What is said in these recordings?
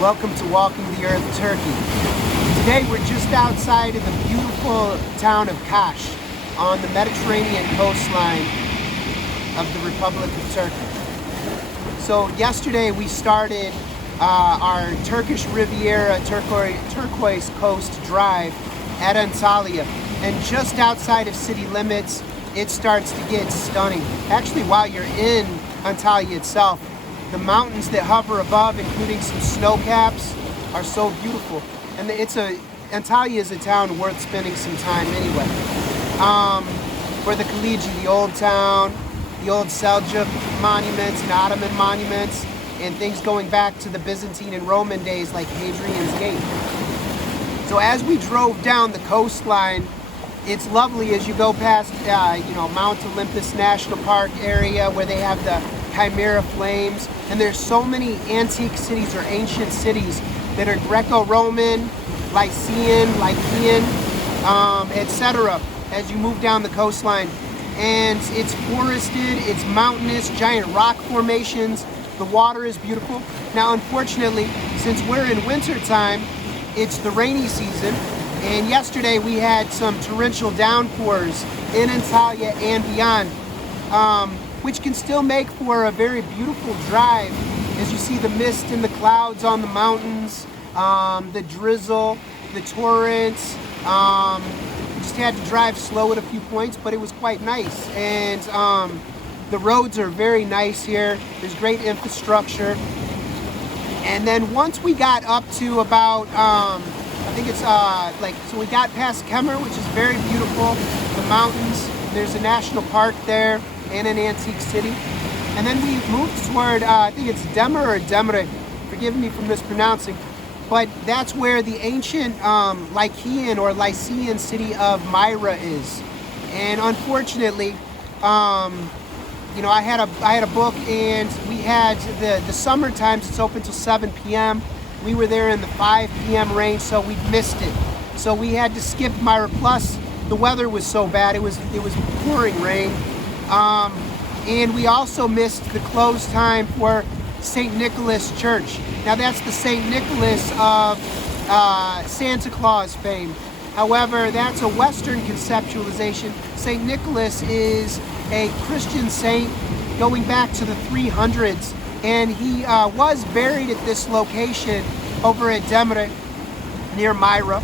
Welcome to Walking the Earth, Turkey. Today we're just outside of the beautiful town of Kaş on the Mediterranean coastline of the Republic of Turkey. So yesterday we started our Turkish Riviera Turquoise Coast drive at Antalya, and just outside of city limits it starts to get stunning. Actually, while you're in Antalya itself, the mountains that hover above, including some snow caps, are so beautiful. And Antalya is a town worth spending some time anyway. For the Kaleci, the old town, the old Seljuk monuments and Ottoman monuments, and things going back to the Byzantine and Roman days like Hadrian's Gate. So as we drove down the coastline, it's lovely as you go past Mount Olympus National Park area where they have the Chimera flames, and there's so many antique cities or ancient cities that are Greco-Roman, Lycian, etc. as you move down the coastline. And it's forested, it's mountainous, giant rock formations. The water is beautiful. Now, unfortunately, since we're in winter time, it's the rainy season, and yesterday we had some torrential downpours in Antalya and beyond, which can still make for a very beautiful drive as you see the mist and the clouds on the mountains, the drizzle, the torrents. We just had to drive slow at a few points, but it was quite nice. And the roads are very nice here. There's great infrastructure. And then once we got up to about, so we got past Kemer, which is very beautiful, the mountains. There's a national park there and an antique city. And then we moved toward, I think it's Demir or Demre, forgive me for mispronouncing, but that's where the ancient Lycian or Lycian city of Myra is. And unfortunately, I had a book, and we had the summer times, it's open till 7 p.m. We were there in the 5 p.m. range, so we missed it. So we had to skip Myra. Plus, the weather was so bad, it was pouring rain. And we also missed the close time for St. Nicholas Church. Now that's the St. Nicholas of Santa Claus fame. However, that's a Western conceptualization. St. Nicholas is a Christian saint going back to the 300s, and he was buried at this location over at Demre near Myra.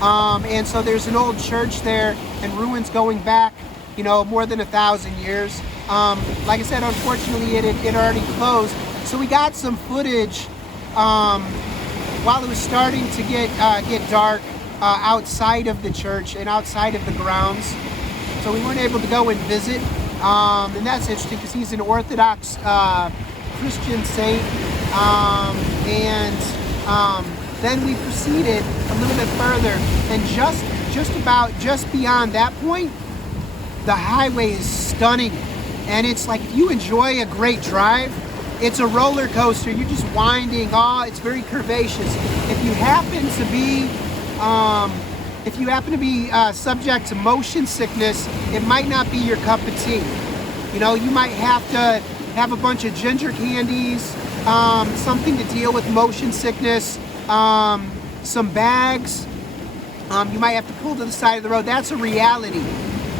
And so there's an old church there and ruins going back, more than 1,000 years. Like I said, unfortunately, it already closed. So we got some footage while it was starting to get dark outside of the church and outside of the grounds. So we weren't able to go and visit. And that's interesting because he's an Orthodox Christian saint. Then we proceeded a little bit further, and just beyond that point, the highway is stunning. And it's like, if you enjoy a great drive, it's a roller coaster. You're just winding. It's very curvaceous. If you happen to be subject to motion sickness, it might not be your cup of tea. You might have to have a bunch of ginger candies, something to deal with motion sickness, some bags. You might have to pull to the side of the road. That's a reality.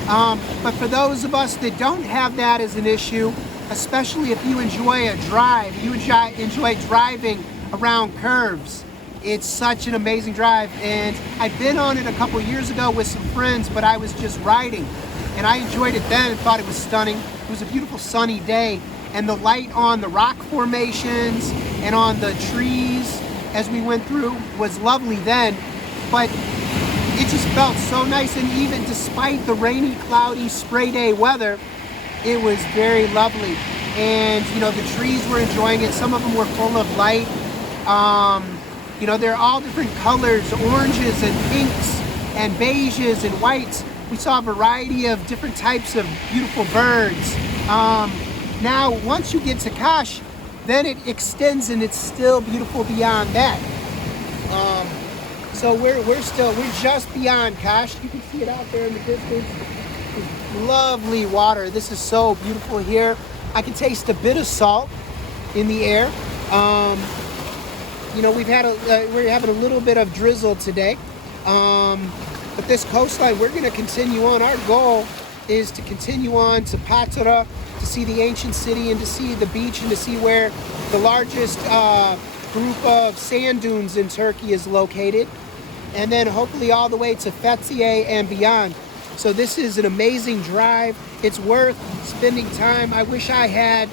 But for those of us that don't have that as an issue, especially if you enjoy a drive, you enjoy driving around curves, it's such an amazing drive. And I'd been on it a couple years ago with some friends, but I was just riding, and I enjoyed it then and thought it was stunning. It was a beautiful sunny day, and the light on the rock formations and on the trees as we went through was lovely then, but it just felt so nice. And even despite the rainy, cloudy, spray day weather, it was very lovely. And the trees were enjoying it. Some of them were full of light. They're all different colors, oranges and pinks and beiges and whites. We saw a variety of different types of beautiful birds. Now, once you get to Kaş, then it extends, and it's still beautiful beyond that. So we're just beyond Kaş. You can see it out there in the distance. Lovely water. This is so beautiful here. I can taste a bit of salt in the air. You know, we're having a little bit of drizzle today, but this coastline, we're going to continue on. Our goal is to continue on to Patara, to see the ancient city and to see the beach and to see where the largest group of sand dunes in Turkey is located, and then hopefully all the way to Fetiye and beyond. So this is an amazing drive. It's worth spending time. I wish I had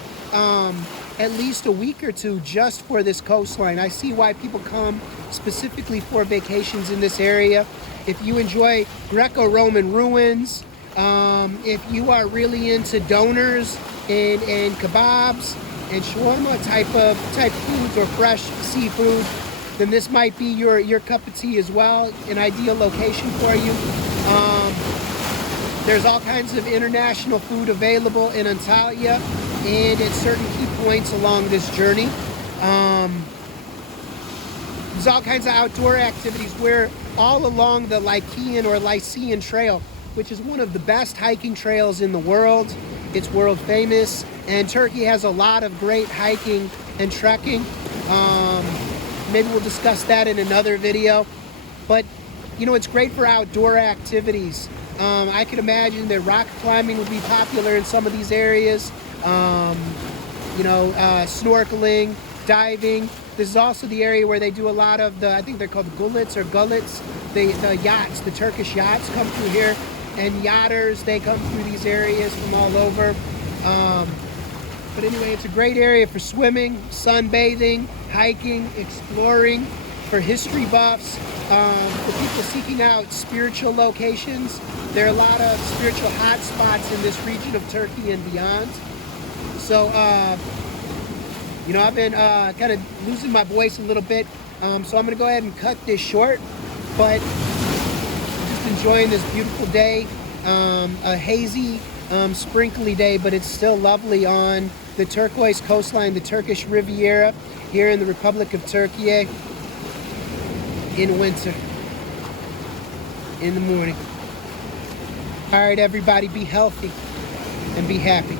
at least a week or two just for this coastline. I see why people come specifically for vacations in this area. If you enjoy Greco-Roman ruins, if you are really into donors and kebabs and shawarma type foods or fresh seafood, then this might be your cup of tea as well. An ideal location for you. There's all kinds of international food available in Antalya and at certain key points along this journey. There's all kinds of outdoor activities. We're all along the Lycian or Lycian Trail, which is one of the best hiking trails in the world. It's world famous, and Turkey has a lot of great hiking and trekking. Maybe we'll discuss that in another video. But, you know, it's great for outdoor activities. I can imagine that rock climbing would be popular in some of these areas. Snorkeling, diving. This is also the area where they do a lot of I think they're called gullets or gullets. The yachts, the Turkish yachts come through here, and yachters, they come through these areas from all over. But anyway, it's a great area for swimming, sunbathing, hiking, exploring, for history buffs, for people seeking out spiritual locations. There are a lot of spiritual hotspots in this region of Turkey and beyond. So, I've been kind of losing my voice a little bit, so I'm going to go ahead and cut this short. But just enjoying this beautiful day, a hazy, sprinkly day, but it's still lovely on the Turquoise Coastline, the Turkish Riviera, here in the Republic of Turkey, in winter, in the morning. All right, everybody, be healthy and be happy.